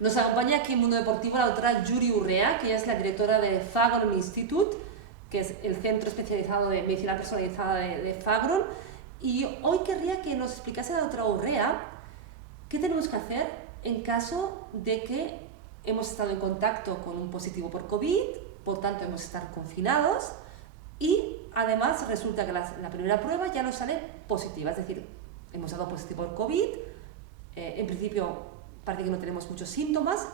Nos acompaña aquí en Mundo Deportivo la doctora Yuri Urrea, que ella es la directora de Fagron Institute, que es el centro especializado de medicina personalizada de Fagron. Y hoy querría que nos explicase la doctora Urrea qué tenemos que hacer en caso de que hemos estado en contacto con un positivo por COVID, por tanto hemos estado confinados y además resulta que la primera prueba ya nos sale positiva, es decir, hemos dado positivo por COVID, en principio parece que no tenemos muchos síntomas,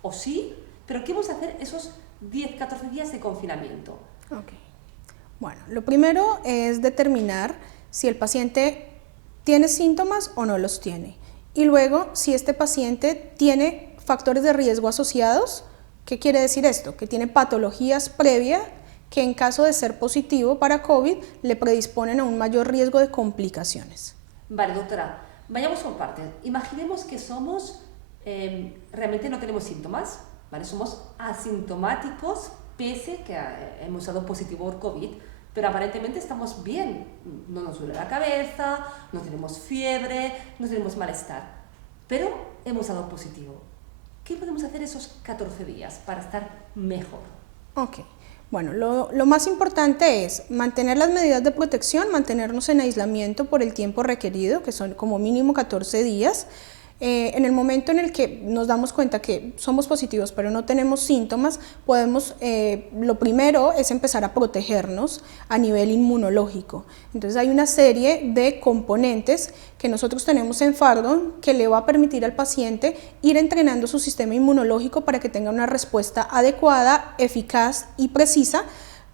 o sí, pero ¿qué vamos a hacer esos 10-14 días de confinamiento? Okay. Bueno, lo primero es determinar si el paciente tiene síntomas o no los tiene. Y luego, si este paciente tiene factores de riesgo asociados. ¿Qué quiere decir esto? Que tiene patologías previas que en caso de ser positivo para COVID le predisponen a un mayor riesgo de complicaciones. Vale, doctora, vayamos por partes. Imaginemos que somos, realmente no tenemos síntomas, ¿vale? Somos asintomáticos pese que hemos dado positivo por COVID, pero aparentemente estamos bien. No nos duele la cabeza, no tenemos fiebre, no tenemos malestar, pero hemos dado positivo. ¿Qué podemos hacer esos 14 días para estar mejor? Ok, bueno, lo más importante es mantener las medidas de protección, mantenernos en aislamiento por el tiempo requerido, que son como mínimo 14 días. En el momento en el que nos damos cuenta que somos positivos pero no tenemos síntomas, lo primero es empezar a protegernos a nivel inmunológico. Entonces hay una serie de componentes que nosotros tenemos en Fagron que le va a permitir al paciente ir entrenando su sistema inmunológico para que tenga una respuesta adecuada, eficaz y precisa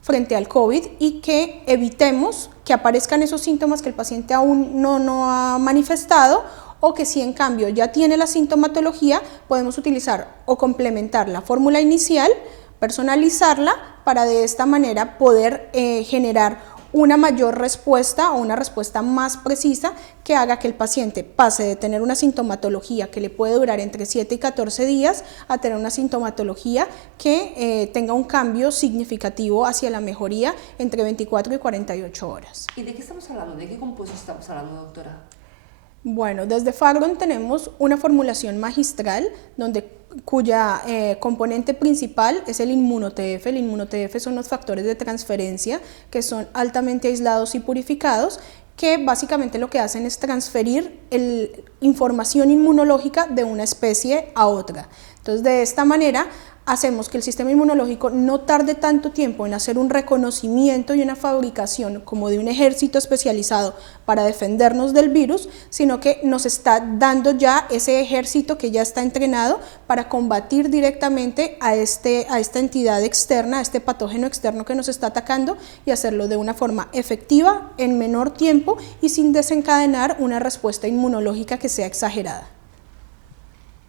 frente al COVID y que evitemos que aparezcan esos síntomas que el paciente aún no ha manifestado, o que si en cambio ya tiene la sintomatología, podemos utilizar o complementar la fórmula inicial, personalizarla para de esta manera poder generar una mayor respuesta o una respuesta más precisa que haga que el paciente pase de tener una sintomatología que le puede durar entre 7 y 14 días a tener una sintomatología que tenga un cambio significativo hacia la mejoría entre 24 y 48 horas. ¿Y de qué estamos hablando? ¿De qué compuesto estamos hablando, doctora? Bueno, desde Fagron tenemos una formulación magistral cuya componente principal es el inmuno-TF. El inmuno-TF son los factores de transferencia que son altamente aislados y purificados, que básicamente lo que hacen es transferir información inmunológica de una especie a otra. Entonces, de esta manera hacemos que el sistema inmunológico no tarde tanto tiempo en hacer un reconocimiento y una fabricación como de un ejército especializado para defendernos del virus, sino que nos está dando ya ese ejército que ya está entrenado para combatir directamente a esta entidad externa, a este patógeno externo que nos está atacando, y hacerlo de una forma efectiva, en menor tiempo y sin desencadenar una respuesta inmunológica que sea exagerada.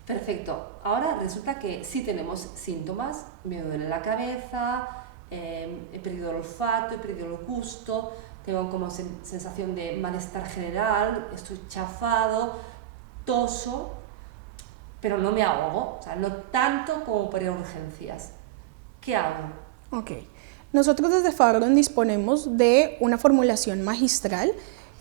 Perfecto. Ahora resulta que sí tenemos síntomas, me duele la cabeza, he perdido el olfato, he perdido el gusto, tengo como sensación de malestar general, estoy chafado, toso, pero no me ahogo, o sea, no tanto como para ir a urgencias. ¿Qué hago? Ok. Nosotros desde Fagron disponemos de una formulación magistral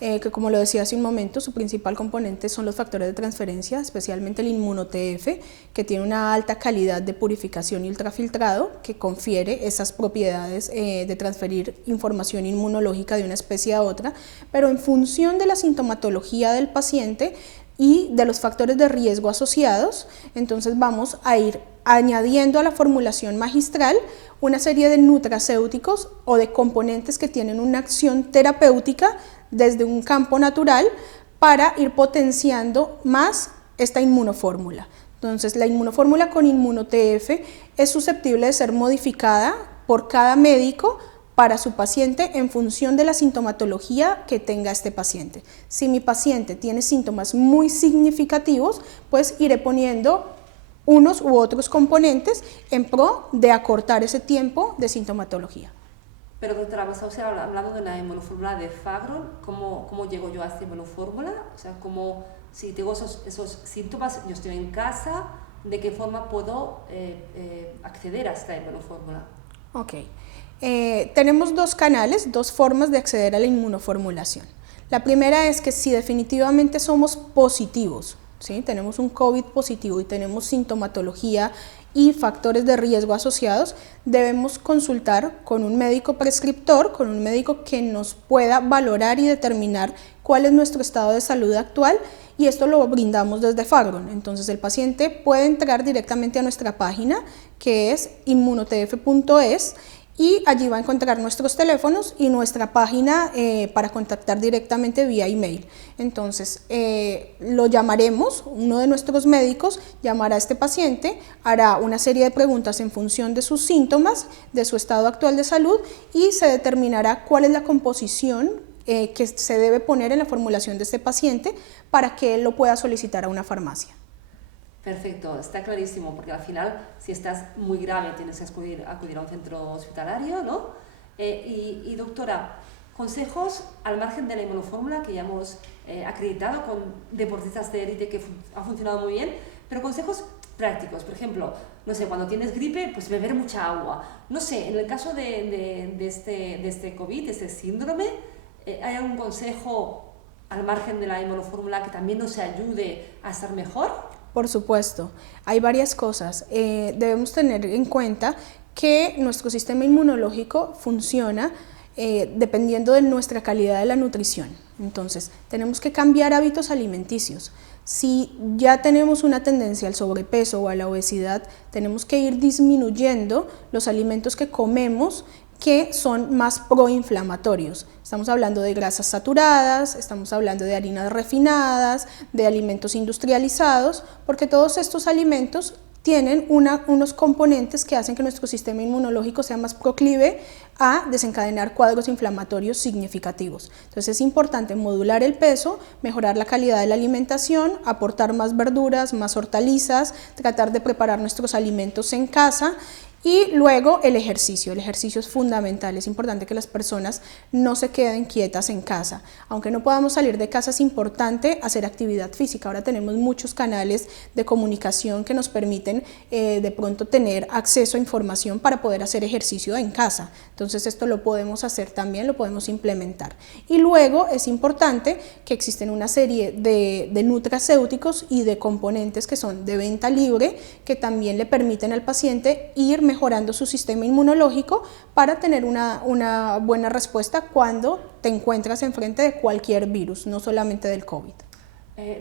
que, como lo decía hace un momento, su principal componente son los factores de transferencia, especialmente el inmuno-TF, que tiene una alta calidad de purificación y ultrafiltrado, que confiere esas propiedades de transferir información inmunológica de una especie a otra, pero en función de la sintomatología del paciente y de los factores de riesgo asociados, entonces vamos a ir añadiendo a la formulación magistral una serie de nutracéuticos o de componentes que tienen una acción terapéutica desde un campo natural para ir potenciando más esta inmunofórmula. Entonces, la inmunofórmula con inmuno-TF es susceptible de ser modificada por cada médico para su paciente en función de la sintomatología que tenga este paciente. Si mi paciente tiene síntomas muy significativos, pues iré poniendo unos u otros componentes en pro de acortar ese tiempo de sintomatología. Pero doctora, me está usted hablando de una inmunofórmula de Fagron. ¿Cómo llego yo a esta inmunofórmula? O sea, si tengo esos síntomas, yo estoy en casa, ¿de qué forma puedo acceder a esta inmunofórmula? Ok. Tenemos dos canales, dos formas de acceder a la inmunoformulación. La primera es que si definitivamente somos positivos ¿sí? Tenemos un COVID positivo y tenemos sintomatología y factores de riesgo asociados, debemos consultar con un médico prescriptor, con un médico que nos pueda valorar y determinar cuál es nuestro estado de salud actual, y esto lo brindamos desde Fagron. Entonces el paciente puede entrar directamente a nuestra página, que es inmunotf.es, y allí va a encontrar nuestros teléfonos y nuestra página para contactar directamente vía email. Entonces lo llamaremos, uno de nuestros médicos llamará a este paciente, hará una serie de preguntas en función de sus síntomas, de su estado actual de salud, y se determinará cuál es la composición que se debe poner en la formulación de este paciente para que él lo pueda solicitar a una farmacia. Perfecto, está clarísimo, porque al final, si estás muy grave, tienes que acudir a un centro hospitalario, ¿no? Y doctora, consejos al margen de la inmunofórmula que ya hemos acreditado con deportistas de élite que ha funcionado muy bien, pero consejos prácticos, por ejemplo, no sé, cuando tienes gripe, pues beber mucha agua. No sé, en el caso de este COVID, de este síndrome, ¿hay algún consejo al margen de la inmunofórmula que también nos ayude a estar mejor? Por supuesto, hay varias cosas. Debemos tener en cuenta que nuestro sistema inmunológico funciona dependiendo de nuestra calidad de la nutrición. Entonces, tenemos que cambiar hábitos alimenticios. Si ya tenemos una tendencia al sobrepeso o a la obesidad, tenemos que ir disminuyendo los alimentos que comemos que son más proinflamatorios. Estamos hablando de grasas saturadas, estamos hablando de harinas refinadas, de alimentos industrializados, porque todos estos alimentos tienen unos componentes que hacen que nuestro sistema inmunológico sea más proclive a desencadenar cuadros inflamatorios significativos. Entonces es importante modular el peso, mejorar la calidad de la alimentación, aportar más verduras, más hortalizas, tratar de preparar nuestros alimentos en casa. Y luego el ejercicio es fundamental, es importante que las personas no se queden quietas en casa. Aunque no podamos salir de casa, es importante hacer actividad física. Ahora tenemos muchos canales de comunicación que nos permiten de pronto tener acceso a información para poder hacer ejercicio en casa. Entonces esto lo podemos hacer también, lo podemos implementar. Y luego es importante que existen una serie de nutracéuticos y de componentes que son de venta libre, que también le permiten al paciente ir mejorando su sistema inmunológico para tener una buena respuesta cuando te encuentras enfrente de cualquier virus, no solamente del COVID.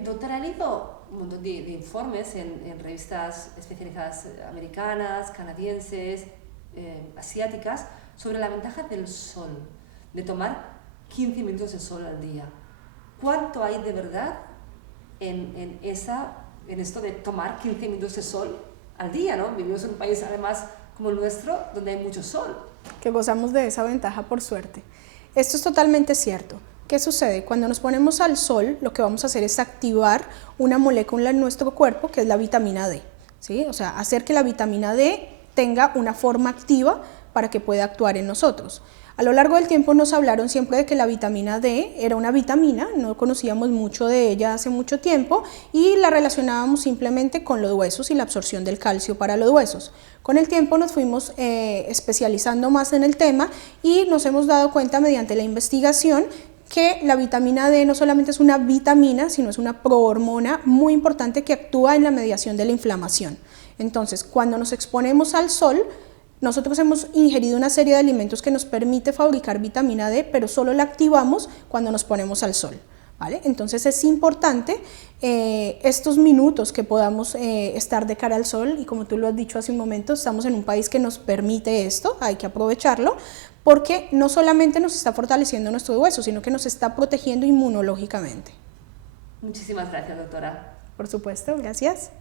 Doctora, he leído un montón de informes en revistas especializadas americanas, canadienses, asiáticas, sobre la ventaja del sol, de tomar 15 minutos de sol al día. ¿Cuánto hay de verdad en esto de tomar 15 minutos de sol al día, ¿no? Vivimos en un país, además, como el nuestro, donde hay mucho sol. Que gozamos de esa ventaja, por suerte. Esto es totalmente cierto. ¿Qué sucede? Cuando nos ponemos al sol, lo que vamos a hacer es activar una molécula en nuestro cuerpo, que es la vitamina D, ¿sí? O sea, hacer que la vitamina D tenga una forma activa para que pueda actuar en nosotros. A lo largo del tiempo nos hablaron siempre de que la vitamina D era una vitamina, no conocíamos mucho de ella hace mucho tiempo y la relacionábamos simplemente con los huesos y la absorción del calcio para los huesos. Con el tiempo nos fuimos especializando más en el tema y nos hemos dado cuenta mediante la investigación que la vitamina D no solamente es una vitamina, sino es una prohormona muy importante que actúa en la mediación de la inflamación. Entonces, cuando nos exponemos al sol, nosotros hemos ingerido una serie de alimentos que nos permite fabricar vitamina D, pero solo la activamos cuando nos ponemos al sol, ¿vale? Entonces es importante estos minutos que podamos estar de cara al sol, y como tú lo has dicho hace un momento, estamos en un país que nos permite esto, hay que aprovecharlo, porque no solamente nos está fortaleciendo nuestros huesos, sino que nos está protegiendo inmunológicamente. Muchísimas gracias, doctora. Por supuesto, gracias.